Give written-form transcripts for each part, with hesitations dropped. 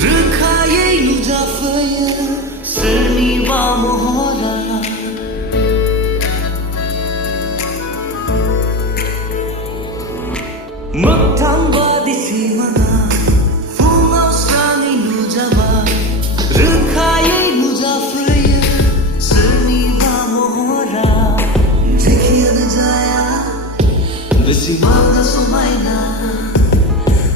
Rukhaye Mujafaya Serni wa mohora Maktang ba disimana Fungaw srangi nujaba Rukhaye Mujafaya Serni wa mohora Jekhiya na jaya Besimanga sumaina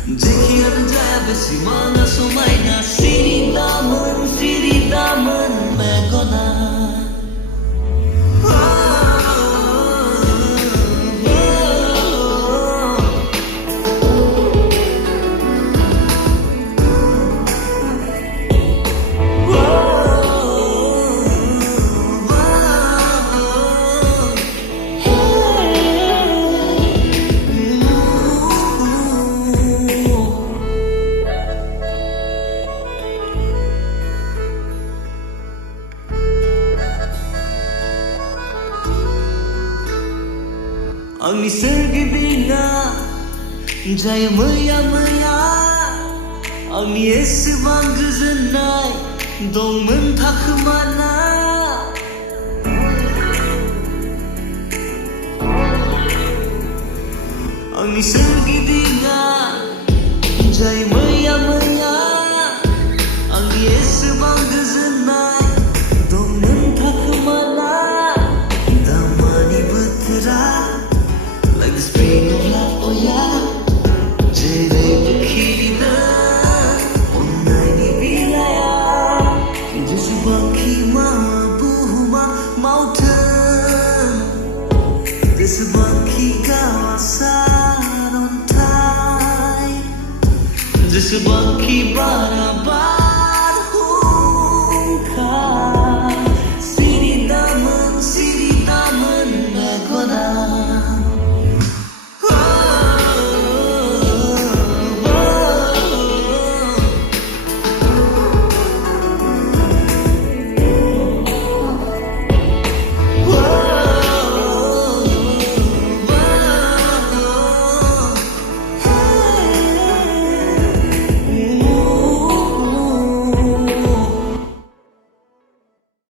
Jekhiya na jaya besimanga sumaina Siri daman main gona Angni sergi bina jaya maya maya Angni esibang goजोननाय दंमोन थाखोमाना Angni sergi bina jaya maya maya Angni esibang goजोननाय दंमोन थाखोमाना Damani bothora Like the spring of love, oh yeah Jere bukhirida Onnai bilaya Jasbakhi ma buhuma mountain Jasbakhi gawa sarontai Jasbakhi barabar